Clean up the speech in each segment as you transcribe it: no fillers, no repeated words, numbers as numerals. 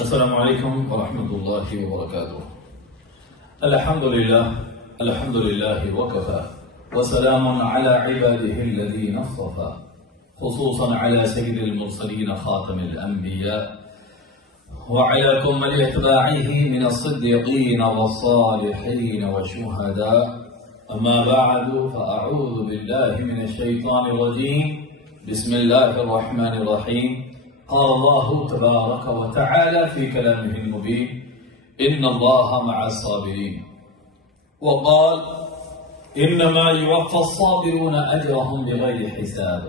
السلام علیکم ورحمۃ اللہ وبرکاتہ۔ الحمد للہ وکفى وسلام علی عباده الذین اصطفى خصوصا علی سید المرسلین خاتم الانبیاء وعلى كمل اتباعه من الصدیقین والصالحین والشهداء، اما بعد فاعوذ باللہ من الشیطان الرجیم، بسم اللہ الرحمن الرحیم۔ قال الله تبارك وتعالى في كلامه المبين إن الله مع الصابرين، وقال إنما يوفى الصابرون أجرهم بغير حساب،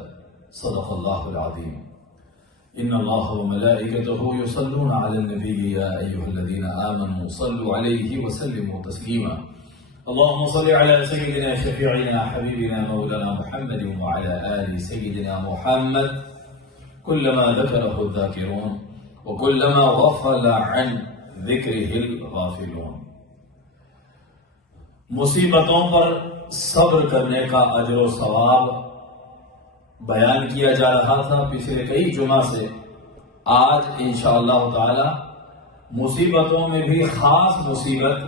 صدق الله العظيم۔ إن الله وملائكته يصلون على النبي يا أيها الذين آمنوا صلوا عليه وسلموا تسليما، اللهم صل على سيدنا شفيعنا حبيبنا مولانا محمد وعلى آل سيدنا محمد كلما ذكره الذاكرون وكلما غفل عن ذكره الغافلون۔ مصیبتوں پر صبر کرنے کا اجر و ثواب بیان کیا جا رہا تھا پچھلے کئی جمعہ سے۔ آج انشاءاللہ تعالی مصیبتوں میں بھی خاص مصیبت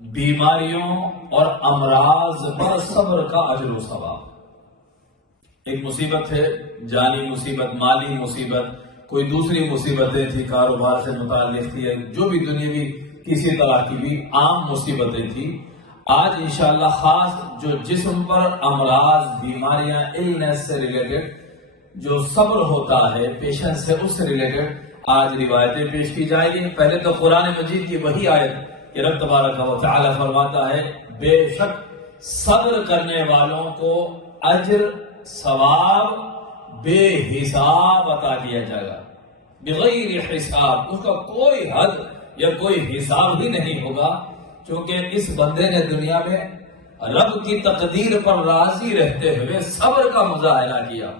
بیماریوں اور امراض پر صبر کا اجر و ثواب۔ ایک مصیبت ہے جانی مصیبت، مالی مصیبت، کوئی دوسری مصیبتیں تھی، کاروبار سے متعلق تھی، جو بھی دنیاوی کسی طرح کی بھی عام مصیبتیں تھی۔ آج انشاءاللہ خاص جو جسم پر امراض، بیماریاں، النس سے ریلیٹڈ جو صبر ہوتا ہے، پیشنس سے، اس سے ریلیٹڈ آج روایتیں پیش کی جائیں گی۔ پہلے تو قرآن مجید کی وہی آیت کہ رب تبارک و تعالی فرماتا ہے بے شک صبر کرنے والوں کو اجر ثواب بے حساب عطا کیا جائے گا، بغیر حساب، اس کا کوئی حد یا کوئی حساب ہی نہیں ہوگا، چونکہ اس بندے نے دنیا میں رب کی تقدیر پر راضی رہتے ہوئے صبر کا مظاہرہ کیا۔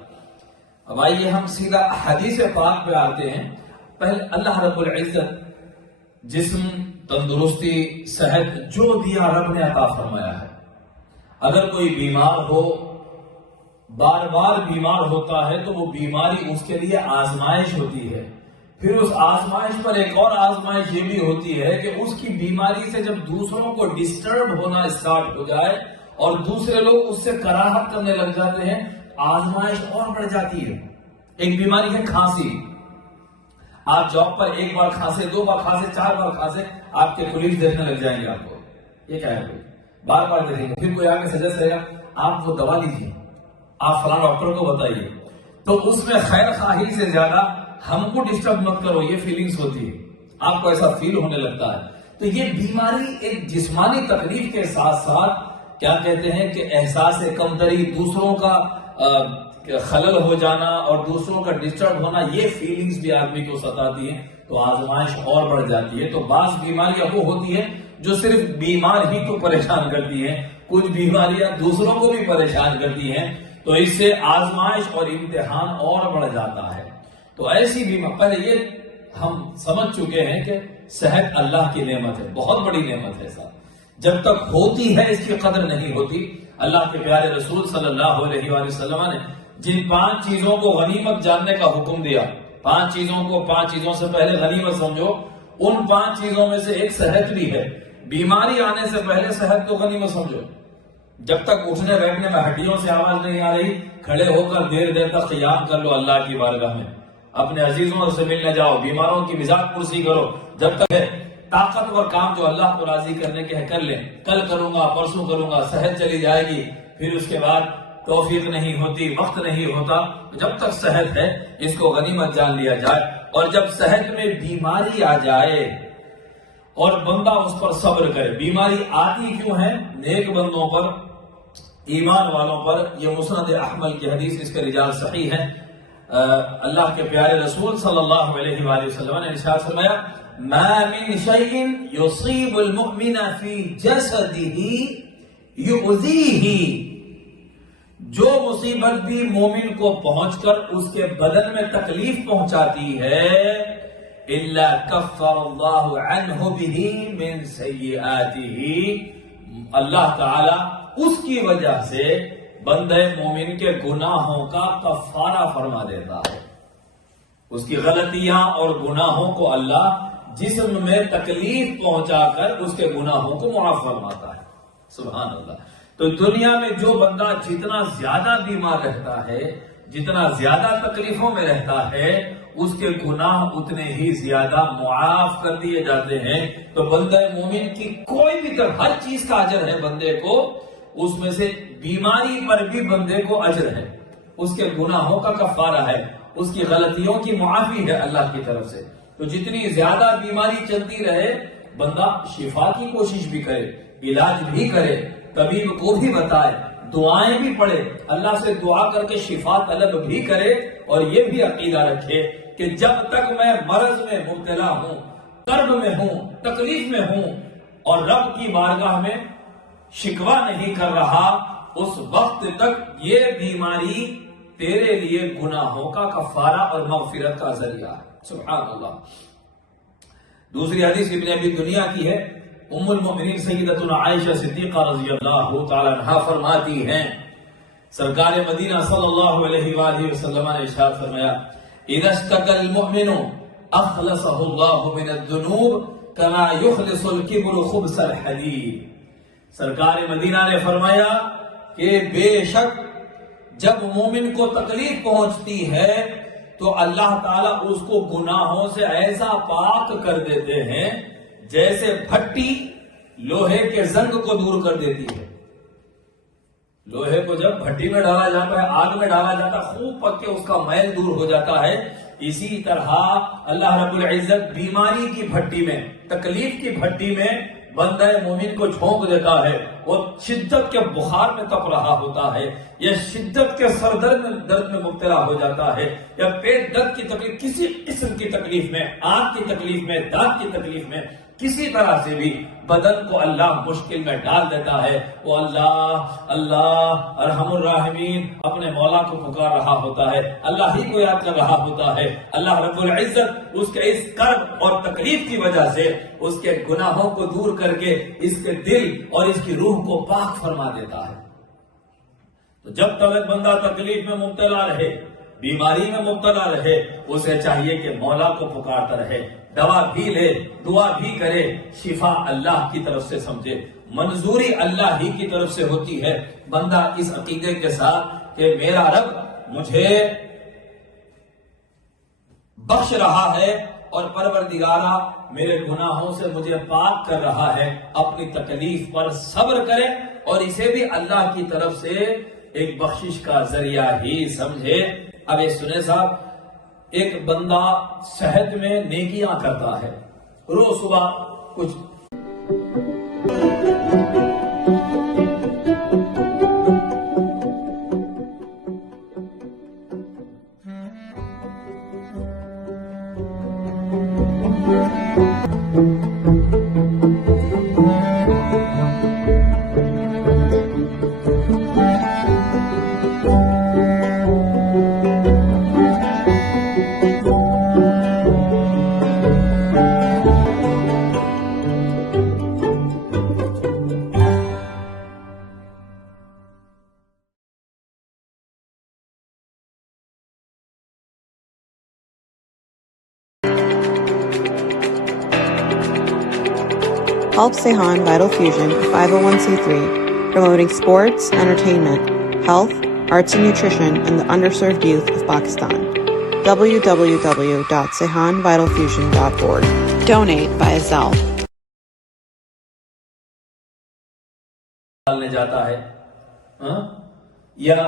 اب آئیے ہم سیدھا حدیث پاک پہ آتے ہیں۔ پہلے اللہ رب العزت جسم، تندرستی، صحت جو دیا رب نے عطا فرمایا ہے۔ اگر کوئی بیمار ہو، بار بار بیمار ہوتا ہے تو وہ بیماری اس کے لیے آزمائش ہوتی ہے۔ پھر اس آزمائش پر ایک اور آزمائش یہ بھی ہوتی ہے کہ اس کی بیماری سے جب دوسروں کو ڈسٹرب ہونا اسٹارٹ ہو جائے اور دوسرے لوگ اس سے کراہت کرنے لگ جاتے ہیں، آزمائش اور بڑھ جاتی ہے۔ ایک بیماری ہے کھانسی۔ آپ جاب پر ایک بار کھانسے، دو بار کھانسے، چار بار کھانسے، آپ کے کولیگز دیکھنے لگ جائیں گے آپ کو، یہ کیا ہے، کوئی بار بار دیکھیں گے۔ پھر کوئی آگے سجیسٹ کرے گا آپ وہ دوا لیجیے، آپ فلاں ڈاکٹر کو بتائیے، تو اس میں خیر خواہی سے زیادہ ہم کو ڈسٹرب مت کرو، یہ فیلنگز ہوتی ہے، آپ کو ایسا فیل ہونے لگتا ہے۔ تو یہ بیماری ایک جسمانی تکلیف کے ساتھ ساتھ کیا کہتے ہیں کہ احساس کمتری، دوسروں کا خلل ہو جانا اور دوسروں کا ڈسٹرب ہونا، یہ فیلنگز بھی آدمی کو ستاتی ہیں، تو آزمائش اور بڑھ جاتی ہے۔ تو بعض بیماریاں وہ ہوتی ہیں جو صرف بیمار ہی کو پریشان کرتی ہیں، کچھ بیماریاں دوسروں کو بھی پریشان کرتی ہیں، تو اس سے آزمائش اور امتحان اور بڑھ جاتا ہے۔ تو ایسی بیماری، پہلے یہ ہم سمجھ چکے ہیں کہ صحت اللہ کی نعمت ہے، بہت بڑی نعمت ہے صاحب، جب تک ہوتی ہے اس کی قدر نہیں ہوتی۔ اللہ کے پیارے رسول صلی اللہ علیہ وآلہ وسلم نے جن 5 چیزوں کو غنیمت جاننے کا حکم دیا، 5 چیزوں کو 5 چیزوں سے پہلے غنیمت سمجھو، ان 5 چیزوں میں سے ایک صحت بھی ہے۔ بیماری آنے سے پہلے صحت کو غنیمت سمجھو۔ جب تک اٹھنے بیٹھنے میں ہڈیوں سے آواز نہیں آ رہی، کھڑے ہو کر دیر دیر تک قیام کر لو اللہ کی بارگاہ میں، اپنے عزیزوں سے ملنے جاؤ، بیماروں کی مزاج پرسی کرو، جب تک ہے طاقتور کام جو اللہ کو راضی کرنے کے ہے کر لیں، کل کروں گا، پرسوں کروں گا، صحت چلی جائے گی، پھر اس کے بعد توفیق نہیں ہوتی، وقت نہیں ہوتا۔ جب تک صحت ہے اس کو غنیمت جان لیا جائے، اور جب صحت میں بیماری آ جائے اور بندہ اس پر صبر کرے۔ بیماری آتی کیوں ہے؟ نیک بندوں پر، ایمان والوں پر۔ یہ مسند احمد کی حدیث، اس کے رجال صحیح ہیں۔ اللہ کے پیارے رسول صلی اللہ علیہ وآلہ وسلم نے ارشاد فرمایا ما من شيء يصيب المؤمن في جسده يؤذيه، جو مصیبت بھی مومن کو پہنچ کر اس کے بدن میں تکلیف پہنچاتی ہے، الا کفر اللہ عنہ به من سیئاته، اللہ تعالی اس کی وجہ سے بندے مومن کے گناہوں کا کفارہ فرما دیتا ہے۔ اس کی غلطیاں اور گناہوں کو اللہ جسم میں تکلیف پہنچا کر اس کے گناہوں کو معاف فرماتا ہے. سبحان اللہ. تو دنیا میں جو بندہ جتنا زیادہ بیمار رہتا ہے، جتنا زیادہ تکلیفوں میں رہتا ہے، اس کے گناہ اتنے ہی زیادہ معاف کر دیے جاتے ہیں. تو بندہ مومن کی کوئی بھی ہر چیز کا اجر ہے بندے کو، اس میں سے بیماری پر بھی بندے کو اجر ہے، اس کے گناہوں کا کفارہ ہے، اس کی غلطیوں کی معافی ہے اللہ کی طرف سے. تو جتنی زیادہ بیماری چلتی رہے بندہ شفا کی کوشش بھی کرے، علاج بھی کرے، طبیب کو بھی بتائے، دعائیں بھی پڑھے، اللہ سے دعا کر کے شفا طلب بھی کرے، اور یہ بھی عقیدہ رکھے کہ جب تک میں مرض میں مبتلا ہوں، کرب میں ہوں، تکلیف میں ہوں اور رب کی بارگاہ میں شکوہ نہیں کر رہا، اس وقت تک یہ بیماری تیرے لیے گناہوں کا کفارہ اور مغفرت کا ذریعہ ہے. سبحان اللہ. دوسری حدیث ابن ابی دنیا کی ہے. ام المؤمنین سیدتنا عائشہ صدیقہ رضی اللہ تعالی عنہا فرماتی ہیں، سرکار مدینہ صلی اللہ علیہ وآلہ وسلم نے ارشاد فرمایا، اذا اشتكى المؤمن اخلصه الله من الذنوب كما يخلص الكبر خبز الحديد. سرکار مدینہ نے فرمایا کہ بے شک جب مومن کو تکلیف پہنچتی ہے تو اللہ تعالیٰ اس کو گناہوں سے ایسا پاک کر دیتے ہیں جیسے بھٹی لوہے کے زنگ کو دور کر دیتی ہے. لوہے کو جب بھٹی میں ڈالا جاتا ہے، آگ میں ڈالا جاتا ہے، خوب پک کے اس کا میل دور ہو جاتا ہے. اسی طرح اللہ رب العزت بیماری کی بھٹی میں، تکلیف کی بھٹی میں بندہ مومن کو جھونک دیتا ہے. وہ شدت کے بخار میں تپ رہا ہوتا ہے، یا شدت کے سر درد میں مبتلا ہو جاتا ہے، یا پیٹ درد کی تکلیف، کسی قسم کی تکلیف میں، آنکھ کی تکلیف میں، دانت کی تکلیف میں، کسی طرح سے بھی بدن کو اللہ مشکل میں ڈال دیتا ہے. وہ اللہ ارحم الراحمین اپنے مولا کو پکار رہا ہوتا ہے، اللہ ہی کو یاد کر رہا ہوتا ہے. اللہ رب العزت اس کے اس کرب اور تکلیف کی وجہ سے اس کے گناہوں کو دور کر کے اس کے دل اور اس کی روح کو پاک فرما دیتا ہے. تو جب تک بندہ تکلیف میں مبتلا رہے، بیماری میں مبتلا رہے، اسے چاہیے کہ مولا کو پکارتا رہے، دوا بھی لے، دعا بھی کرے، شفا اللہ کی طرف سے سمجھے، منظوری اللہ ہی کی طرف سے ہوتی ہے. بندہ اس عقیدے کے ساتھ کہ میرا رب مجھے بخش رہا ہے اور پروردگارہ میرے گناہوں سے مجھے پاک کر رہا ہے، اپنی تکلیف پر صبر کرے اور اسے بھی اللہ کی طرف سے ایک بخشش کا ذریعہ ہی سمجھے. اب یہ سنیں صاحب، ایک بندہ صحت میں نیکیاں کرتا ہے، روز صبح کچھ Help Sehan Vital Fusion, a 501c3, promoting sports, entertainment, health, arts and nutrition in the underserved youth of Pakistan. www.sehanvitalfusion.org. Donate via Zelle. جاتا ہے یا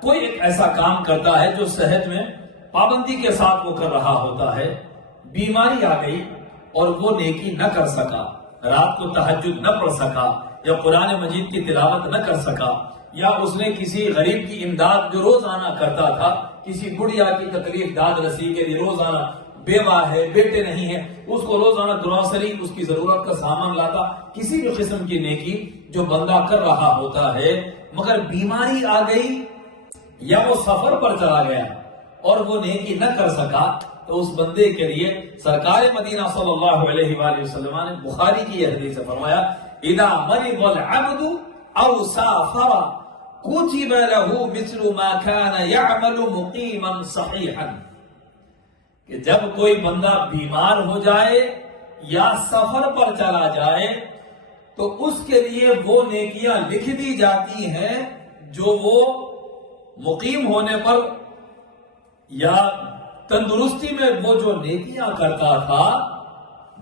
کوئی ایک ایسا کام کرتا ہے جو صحت میں پابندی کے ساتھ وہ کر رہا ہوتا ہے، بیماری آ گئی اور وہ نیکی نہ کر سکا، رات کو تہجد نہ پڑھ سکا، یا قرآن مجید کی تلاوت نہ کر سکا، یا اس نے کسی غریب کی امداد جو روزانہ کرتا تھا، کسی بڑھیا کی تکلیف داد رسی کے لیے روزانہ، بیوہ ہے، بیٹے نہیں ہے، اس کو روزانہ گروسری، اس کی ضرورت کا سامان لاتا، کسی بھی قسم کی نیکی جو بندہ کر رہا ہوتا ہے، مگر بیماری آ گئی یا وہ سفر پر چلا گیا اور وہ نیکی نہ کر سکا، تو اس بندے کے لیے سرکار مدینہ صلی اللہ علیہ وآلہ وسلم نے بخاری کی یہ حدیث فرمایا، اذا مرض العبد او سافر كتب له مثل ما كان يعمل مقيما صحيحا. کہ جب کوئی بندہ بیمار ہو جائے یا سفر پر چلا جائے تو اس کے لیے وہ نیکیاں لکھ دی جاتی ہیں جو وہ مقیم ہونے پر یا تندرستی میں وہ جو نیکیاں کرتا تھا،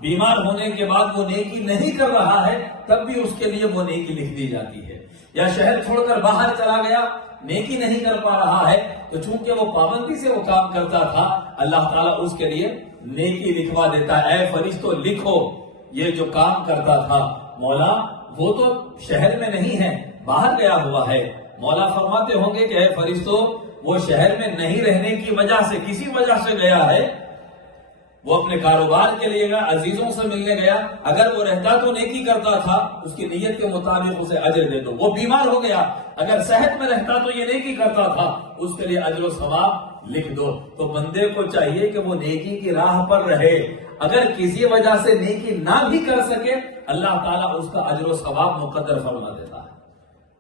بیمار ہونے کے بعد وہ نیکی نہیں کر رہا ہے تب بھی اس کے لیے وہ نیکی لکھ دی جاتی ہے. یا شہر چھوڑ کر باہر چلا گیا، نیکی نہیں کر پا رہا ہے تو چونکہ وہ پابندی سے وہ کام کرتا تھا، اللہ تعالیٰ اس کے لیے نیکی لکھوا دیتا ہے. اے فرشتوں لکھو، یہ جو کام کرتا تھا مولا وہ تو شہر میں نہیں ہے، باہر گیا ہوا ہے. مولا فرماتے ہوں گے کہ اے فرشتوں وہ شہر میں نہیں رہنے کی وجہ سے کسی وجہ سے گیا ہے، وہ اپنے کاروبار کے لیے گیا، عزیزوں سے ملنے گیا، اگر وہ رہتا تو نیکی کرتا تھا، اس کی نیت کے مطابق اسے اجر دے دو. وہ بیمار ہو گیا، اگر صحت میں رہتا تو یہ نیکی کرتا تھا، اس کے لیے اجر و ثواب لکھ دو. تو بندے کو چاہیے کہ وہ نیکی کی راہ پر رہے. اگر کسی وجہ سے نیکی نہ بھی کر سکے، اللہ تعالیٰ اس کا اجر و ثواب مقدر فرما دیتا ہے.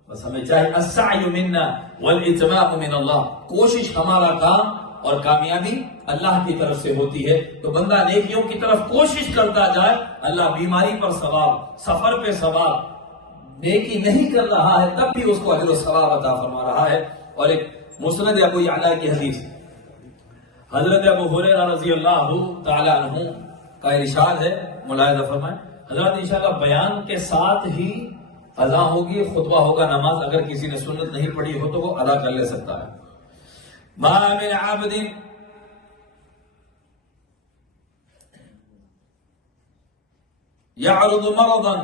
بس ہمیں چاہیے السعی منا والاتمام من اللہ، کوشش ہمارا کام اور کامیابی اللہ کی طرف سے ہوتی ہے. تو بندہ نیکیوں کی طرف کوشش کرتا جائے، اللہ بیماری پر ثواب، سفر پہ ثواب، نیکی نہیں کر رہا ہے تب بھی اس کو اجر و ثواب عطا فرما رہا ہے. اور ایک مسند ابو یعلا کی حدیث، حضرت ابو ہریرہ رضی اللہ تعالی عنہ کا ارشاد ہے، ملاحظہ فرمائیں. حضرت انشاءاللہ بیان کے ساتھ ہی اذان ہوگی، خطبہ ہوگا، نماز اگر کسی نے سنت نہیں پڑھی ہو تو وہ ادا کر لے سکتا ہے. ما من عبد يعرض مرضا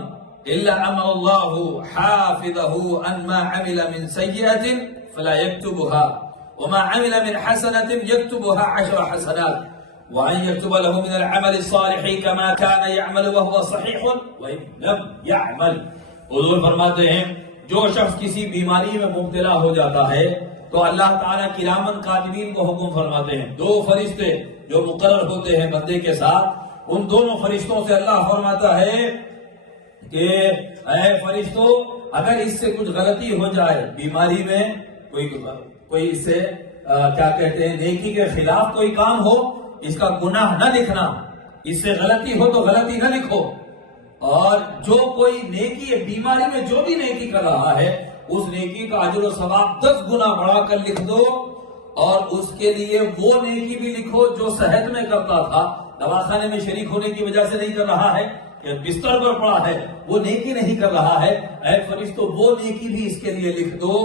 إلا أمر الله حافظه أن ما عمل من سيئة فلا يكتبها وما عمل من حسنة يكتبها 10 حسنات وأن يكتب له من العمل الصالح كما كان يعمل وهو صحيح وإن لم يعمل. حضور فرماتے ہیں جو شخص کسی بیماری میں مبتلا ہو جاتا ہے تو اللہ تعالیٰ کرامن کاتبین کو حکم فرماتے ہیں، 2 فرشتے جو مقرر ہوتے ہیں بندے کے ساتھ، ان دونوں فرشتوں سے اللہ فرماتا ہے کہ اے فرشتوں اگر اس سے کچھ غلطی ہو جائے، بیماری میں کوئی اس سے کیا کہتے ہیں نیکی کے خلاف کوئی کام ہو، اس کا گناہ نہ لکھنا، اس سے غلطی ہو تو غلطی نہ لکھو. اور جو کوئی نیکی بیماری میں جو بھی نیکی کر رہا ہے اس نیکی کا اجر و ثواب 10 گنا بڑھا کر لکھ دو. اور اس کے لیے وہ نیکی بھی لکھو جو صحت میں کرتا تھا، دواخانے میں شریک ہونے کی وجہ سے نہیں کر رہا ہے کہ بستر پر پڑا ہے وہ نیکی نہیں کر رہا ہے، اے فرشتوں وہ نیکی بھی اس کے لیے لکھ دو،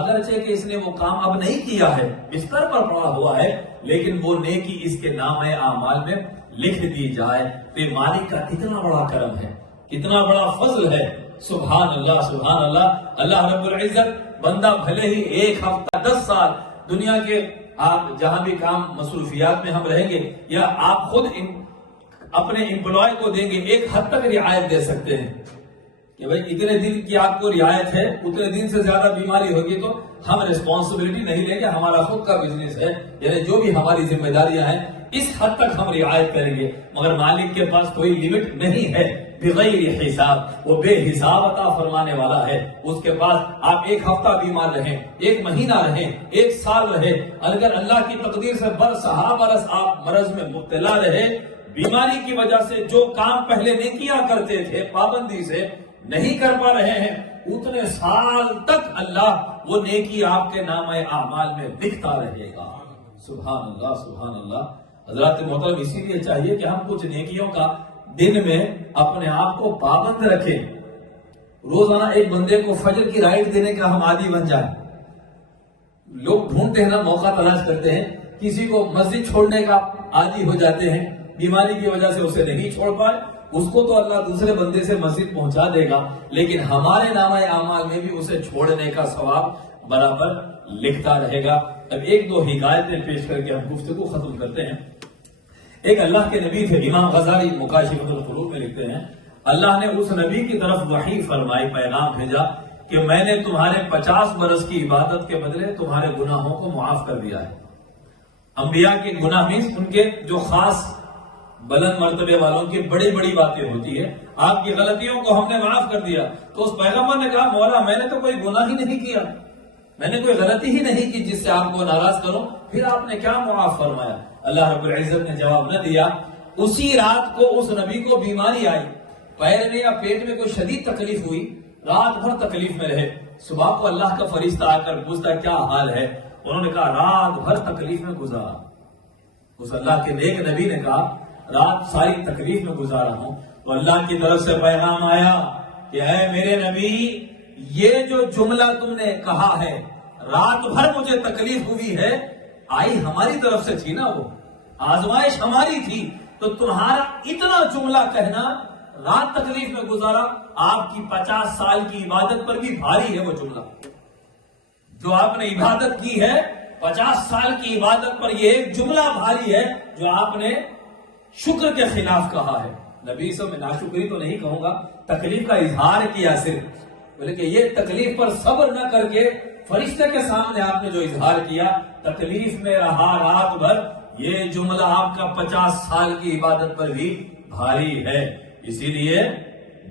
اگرچہ کہ اس نے وہ کام اب نہیں کیا ہے، بستر پر پڑا ہوا ہے، لیکن وہ نیکی اس کے نام اعمال میں لکھ دی جائے. پھر مالک کا کتنا بڑا کرم ہے، کتنا بڑا فضل ہے. سبحان اللہ سبحان اللہ. اللہ رب العزت بندہ بھلے ہی 1 ہفتہ 10 سال دنیا کے آپ جہاں بھی کام مصروفیات میں ہم رہیں گے یا آپ خود اپنے امپلائی کو دیں گے، 1 حد تک رعایت دے سکتے ہیں کہ بھائی اتنے دن کی آپ کو رعایت ہے، اتنے دن سے زیادہ بیماری ہوگی تو ہم ریسپانسبلٹی نہیں لیں گے، ہمارا خود کا بزنس ہے، یعنی جو بھی ہماری ذمہ داریاں ہیں اس حد تک ہم رعایت کریں گے. مگر مالک کے پاس کوئی لمٹ نہیں ہے، بغیر حساب، وہ بے حساب عطا فرمانے والا ہے. اس کے پاس آپ 1 ہفتہ بیمار رہیں، 1 مہینہ رہیں، 1 سال رہے، اگر اللہ کی تقدیر سے برس ہا برس آپ مرض میں مبتلا رہے، بیماری کی وجہ سے جو کام پہلے نیکیاں کرتے تھے پابندی سے نہیں کر پا رہے ہیں، اتنے سال تک اللہ وہ نیکی آپ کے نام اعمال میں لکھتا رہے گا. سبحان اللہ سبحان اللہ. حضرات محترم اسی لیے چاہیے کہ ہم کچھ نیکیوں کا دن میں اپنے آپ کو پابند رکھیں. روزانہ ایک بندے کو فجر کی رائٹ دینے کا ہم عادی بن جائیں. لوگ ڈھونڈتے ہیں نا، موقع تلاش کرتے ہیں، کسی کو مسجد چھوڑنے کا عادی ہو جاتے ہیں، بیماری کی وجہ سے اسے نہیں چھوڑ پائے، اس کو تو اللہ دوسرے بندے سے مسجد پہنچا دے گا، لیکن ہمارے نامہ اعمال میں بھی اسے چھوڑنے کا ثواب برابر لکھتا رہے گا. اب 1-2 حکایتیں پیش کر کے ہم گفتگو ختم کرتے ہیں. ایک اللہ کے نبی تھے، امام غزالی مکاشفۃ القلوب میں لکھتے ہیں، اللہ نے اس نبی کی طرف وحی فرمائی، پیغام بھیجا کہ میں نے تمہارے 50 برس کی عبادت کے بدلے تمہارے گناہوں کو معاف کر دیا ہے. انبیاء کے گناہ مینس ان کے جو خاص بلند مرتبے والوں کی بڑی بڑی باتیں ہوتی ہے، آپ کی غلطیوں کو ہم نے معاف کر دیا. تو اس پیغمبر نے کہا مولا میں نے تو کوئی گناہ ہی نہیں کیا، میں نے کوئی غلطی ہی نہیں کی جس سے آپ کو ناراض کروں، پھر آپ نے کیا معاف فرمایا؟ اللہ رب العزت نے جواب نہ دیا. اسی رات کو اس نبی کو بیماری آئی, پیر میں یا پیٹ میں کوئی شدید تکلیف ہوئی, رات بھر تکلیف میں رہے. صبح کو اللہ کا فرشتہ آ کر پوچھتا کیا حال ہے, انہوں نے کہا رات بھر تکلیف میں گزارا. اس اللہ کے نیک نبی نے کہا رات ساری تکلیف میں گزارا ہوں. تو اللہ کی طرف سے پیغام آیا کہ اے میرے نبی, یہ جو جملہ تم نے کہا ہے رات بھر مجھے تکلیف ہوئی ہے, آئی ہماری طرف سے تھی نا, وہ آزمائش ہماری تھی. تو تمہارا اتنا جملہ کہنا رات تکلیف میں گزارا, آپ کی 50 سال کی عبادت پر بھی بھاری ہے وہ جملہ. جو آپ نے عبادت کی ہے 50 سال کی عبادت پر یہ ایک جملہ بھاری ہے جو آپ نے شکر کے خلاف کہا ہے. نبی صلی اللہ علیہ وسلم میں ناشکری تو نہیں کہوں گا, تکلیف کا اظہار کیا صرف, بلکہ یہ تکلیف پر صبر نہ کر کے فرشتے کے سامنے آپ نے جو اظہار کیا, تکلیف میں رہا رات بھر, یہ جملہ آپ کا 50 سال کی عبادت پر بھی بھاری ہے. اسی لیے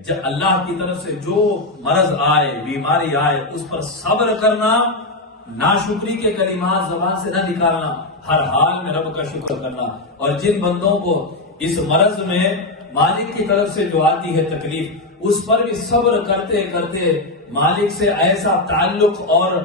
جب اللہ کی طرف سے جو مرض آئے, بیماری آئے, اس پر صبر کرنا, ناشکری کے کلمات زبان سے نہ نکالنا, ہر حال میں رب کا شکر کرنا. اور جن بندوں کو اس مرض میں مالک کی طرف سے جو آتی ہے تکلیف, اس پر بھی صبر کرتے کرتے مالک سے ایسا تعلق اور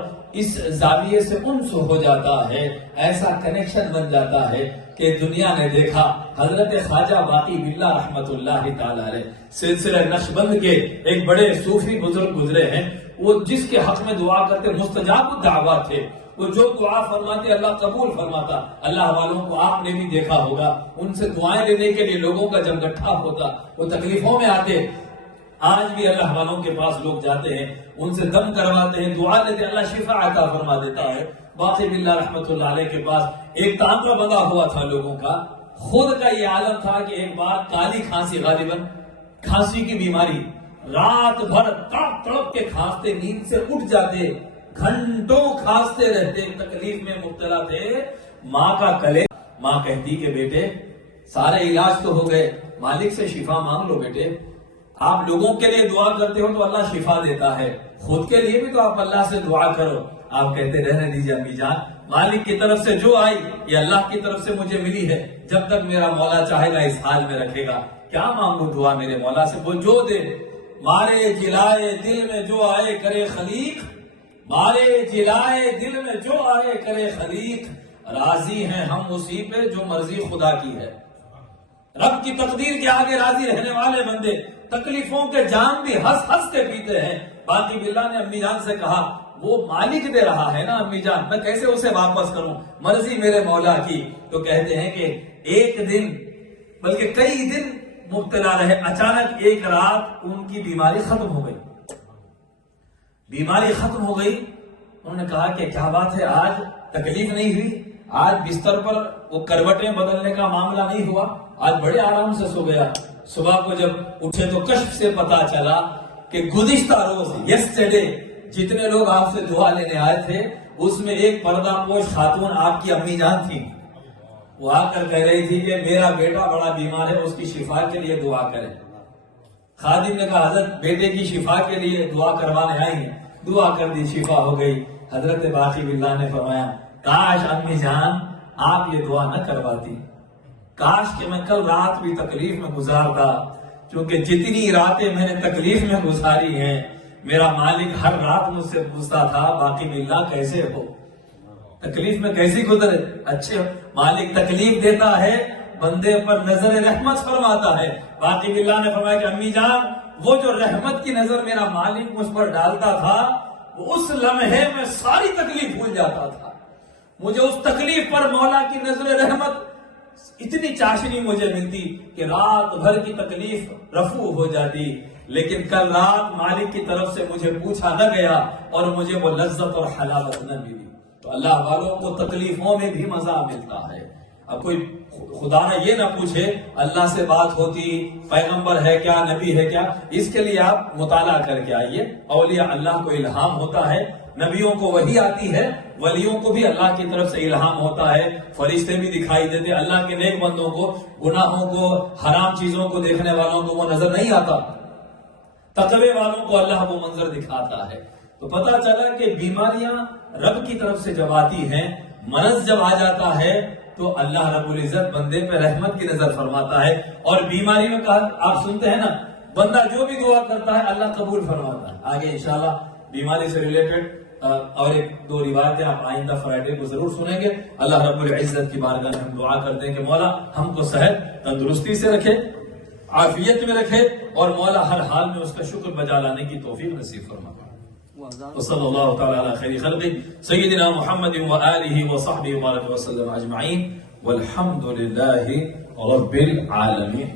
اس زاویے سے انس ہو جاتا ہے, ایسا کنیکشن بن جاتا ہے کہ دنیا نے دیکھا. حضرت خواجہ باقی باللہ رحمت اللہ تعالی علیہ سلسلہ نقشبند کے ایک بڑے صوفی بزرگ گزرے ہیں. وہ جس کے حق میں دعا کرتے مستجاب الدعوات تھے, وہ جو دعا فرماتے اللہ قبول فرماتا. اللہ والوں کو آپ نے بھی دیکھا ہوگا, ان سے دعائیں لینے کے لیے لوگوں کا جمگٹھا ہوتا, وہ تکلیفوں میں آتے. آج بھی اللہ والوں کے پاس لوگ جاتے ہیں, ان سے دم کرواتے ہیں, دعا لیتے, اللہ شفا عطا فرما دیتا ہے. باقی باللہ رحمت اللہ علیہ کے پاس ایک تانبا بندہ ہوا تھا لوگوں کا. خود کا یہ عالم تھا کہ ایک بار کالی کھانسی, غالباً کھانسی کی بیماری, رات بھر تڑپ تڑپ کے کھانستے, نیند سے اٹھ جاتے, گھنٹوں کھانستے رہتے, تکلیف میں مبتلا تھے. ماں کا کلے, ماں کہتی کہ بیٹے سارے علاج تو ہو گئے, مالک سے شفا مانگ لو بیٹے. آپ لوگوں کے لیے دعا کرتے ہو تو اللہ شفا دیتا ہے, خود کے لیے بھی تو آپ اللہ سے دعا کرو. آپ کہتے رہنے دیجیے امی جان, مالک کی طرف سے جو آئی یہ اللہ کی طرف سے مجھے ملی ہے, جب تک میرا مولا چاہے گا اس حال میں رکھے گا. کیا مانگوں دعا میرے مولا سے, وہ جو دے. مارے جلائے دل میں جو آئے کرے خلیق, مارے جلائے دل میں جو آئے کرے خلیق, راضی ہیں ہم اسی پہ جو مرضی خدا کی ہے. رب کی تقدیر کے آگے راضی رہنے والے بندے تکلیفوں کے جام بھی ہنس ہنس کے پیتے ہیں. باقی باللہ نے امی جان سے کہا وہ مالک دے رہا ہے نا امی جان, میں کیسے اسے واپس کروں, مرضی میرے مولا کی. تو کہتے ہیں کہ ایک دن بلکہ کئی دن مبتلا رہے, اچانک ایک رات ان کی بیماری ختم ہو گئی. بیماری ختم ہو گئی. انہوں نے کہا کہ کیا بات ہے, آج تکلیف نہیں ہوئی, آج بستر پر وہ کروٹیں بدلنے کا معاملہ نہیں ہوا, آج بڑے آرام سے سو گیا. صبح کو جب اٹھے تو کشف سے پتا چلا کہ گزشتہ روز یسٹرڈے جتنے لوگ آپ سے دعا لینے آئے تھے اس میں ایک پردہ پوش خاتون آپ کی امی جان تھی. وہ آ کر کہہ رہی تھی کہ میرا بیٹا بڑا بیمار ہے, اس کی شفا کے لیے دعا کریں. خادم نے کہا حضرت بیٹے کی شفا کے لیے دعا کروانے آئی ہیں. دعا کر دی, شفا ہو گئی. حضرت باقی باللہ نے فرمایا کاش امی جان آپ یہ دعا نہ کرواتی, کاش کہ میں کل رات بھی تکلیف میں گزارتا, کیونکہ جتنی راتیں میں نے تکلیف میں گزاری ہیں میرا مالک ہر رات مجھ سے پوچھتا تھا باقی باللہ کیسے ہو, تکلیف میں کیسی گزرے. اچھے مالک تکلیف دیتا ہے, بندے پر نظر رحمت فرماتا ہے. باقی باللہ نے فرمایا کہ امی جان وہ جو رحمت کی نظر میرا مالک مجھ پر ڈالتا تھا وہ اس لمحے میں ساری تکلیف بھول جاتا تھا. مجھے اس تکلیف پر مولا کی نظر رحمت اتنی چاشنی مجھے ملتی کہ رات بھر کی تکلیف رفع ہو جاتی. لیکن کل رات مالک کی طرف سے مجھے پوچھا نہ گیا اور مجھے وہ لذت اور حلاوت نہ ملی. تو اللہ والوں کو تکلیفوں میں بھی مزہ ملتا ہے. اب کوئی خدا نہ یہ نہ پوچھے اللہ سے بات ہوتی, پیغمبر ہے کیا, نبی ہے کیا, اس کے لیے آپ مطالعہ کر کے آئیے. اولیاء اللہ کو الہام ہوتا ہے, نبیوں کو وحی آتی ہے, ولیوں کو بھی اللہ کی طرف سے الہام ہوتا ہے, فرشتے بھی دکھائی دیتے. اللہ کے نیک بندوں کو, گناہوں کو, حرام چیزوں کو دیکھنے والوں کو وہ نظر نہیں آتا, تقوی والوں کو اللہ وہ منظر دکھاتا ہے. تو پتہ چلا کہ بیماریاں رب کی طرف سے جب آتی ہیں, مرض جب آ جاتا ہے تو اللہ رب العزت بندے پہ رحمت کی نظر فرماتا ہے. اور بیماری میں کہا آپ سنتے ہیں نا بندہ جو بھی دعا کرتا ہے اللہ قبول فرماتا ہے. آگے انشاءاللہ بیماری سے ریلیٹڈ اور ایک دو روایتیں آپ آئندہ فرائیڈے کو ضرور سنیں گے. اللہ رب العزت کی بارگاہ میں ہم دعا کرتے ہیں کہ مولا ہم کو صحت تندرستی سے رکھے, عافیت میں رکھے, اور مولا ہر حال میں اس کا شکر بجا لانے کی توفیق نصیب فرمائے. وصلی اللہ تعالی علی خیر خلقہ سیدنا محمد وآلہ وصحبہ وبارک وسلم اجمعین والحمد للہ رب العالمین.